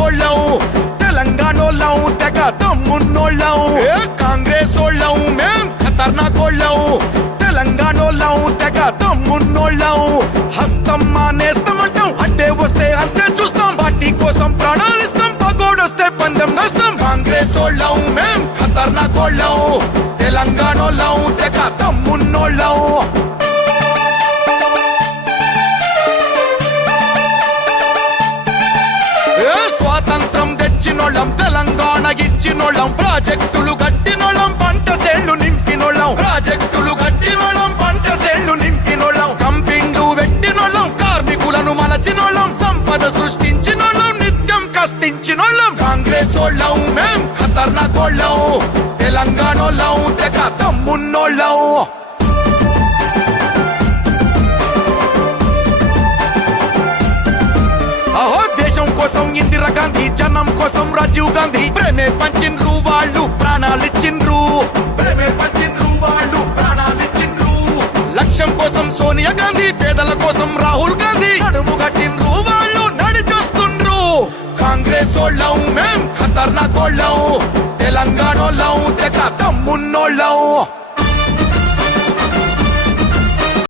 ఖతర్నాకోళ్ళం తెలంగాణోళ్ళం తెగ దమ్మున్నోళ్ళం కాంగ్రెస్ ఓళ్ళం మేం ఖతర్నాకోళ్ళం తెలంగాణోళ్ళం తెగ దమ్మున్నోళ్ళం హస్తం మానేస్తామంటాం అడ్డే వస్తే అంతే చూస్తాం పార్టీ కోసం ప్రాణాలిస్తాం పగోడొస్తే పందెం వేస్తాం కాంగ్రెస్ ఓళ్ళం మేం ఖతర్నాకోళ్ళం తెలంగాణోళ్ళం తెగ దమ్మున్నోళ్ళం స్వాతంత్రం తెచ్చినోళ్ళం తెలంగాణ ఇచ్చినోళ్ళం ప్రాజెక్టులు కట్టినోళ్ళం పంట సేళ్లు నింపినోళ్ళం ప్రాజెక్టులు కట్టినోళ్ళం పంట సేళ్లు నింపినోళ్ళం కంపెనీలు పెట్టినోళ్ళం కార్మికులను మలచినోళ్ళం సంపద సృష్టించినోళ్ళం నిత్యం కష్టించినోళ్ళం కాంగ్రెస్ ఓళ్ళం మేం ఖతర్నాకోళ్ళం తెలంగాణోళ్ళం తెగ దమ్మున్నోళ్ళం అహో దేశం కోసం ఇందిరా గాంధీ జనం కోసం రాజీవ్ గాంధీ ప్రేమే పంచిండ్రు వాళ్ళు ప్రాణాలిచ్చిండ్రు ప్రేమే పంచిండ్రు వాళ్ళు ప్రాణాలిచ్చిండ్రు లక్ష్యం కోసం సోనియా గాంధీ పేదల కోసం రాహుల్ గాంధీ నడుము కట్టిండ్రు వాళ్ళు నడిచొస్తుండ్రు కాంగ్రెస్ ఓళ్ళం మేం ఖతర్నాకోళ్ళం తెలంగాణోళ్ళం తెగ దమ్మున్నోళ్ళం